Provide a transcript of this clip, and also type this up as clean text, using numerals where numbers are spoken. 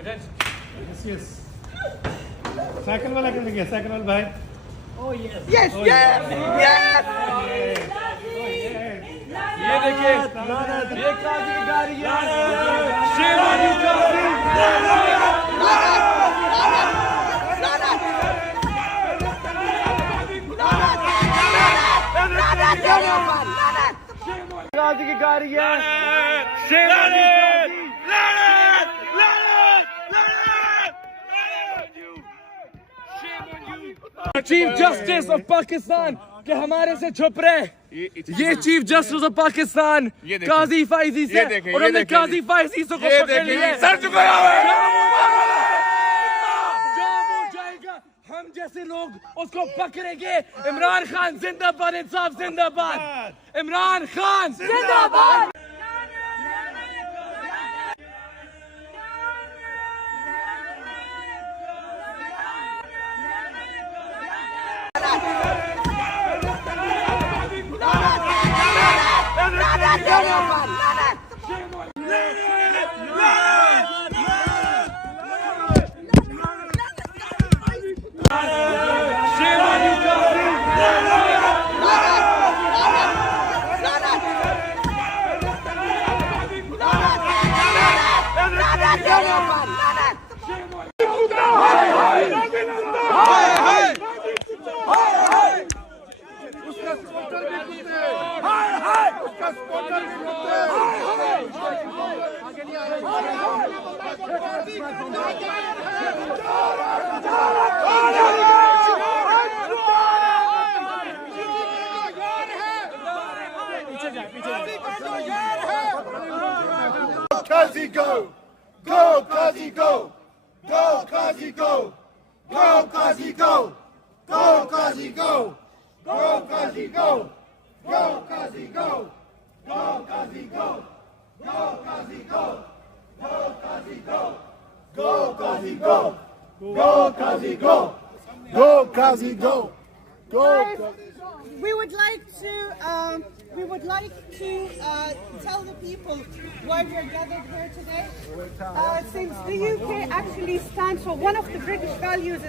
Yes. Cycle वाला कर दिया, साइकिल वाला भाई। Oh yes. Yes, yes, yes. ये देखिए, ये काजी की गाड़ी है। शेरवानी काजी। काजी की गाड़ी है। शेरवानी काजी। चीफ जस्टिस ऑफ पाकिस्तान के हमारे से छुप रहे। ये चीफ जस्टिस ऑफ पाकिस्तान काजी फाइजी से, और हमने काजी फाइजी को पकड़ लिया। सर झुकाया हुआ है। जाम हो जाएगा, हम जैसे लोग उसको पकड़ेंगे। इमरान खान जिंदाबाद, इंसाफ जिंदाबाद, इमरान खान जिंदाबाद। Kazi go! Go Kazi go! Go Kazi go! Go Kazi go! Go Kazi go! Go Kazi go! Go Kazi go! Go Kazi go! Go Kazi go! Go Kazi go! Go Kazi go! Go Kazi go! Go Kazi go! Go. We would like to tell the people why we are gathered here today. Since the UK actually stands for one of the British values.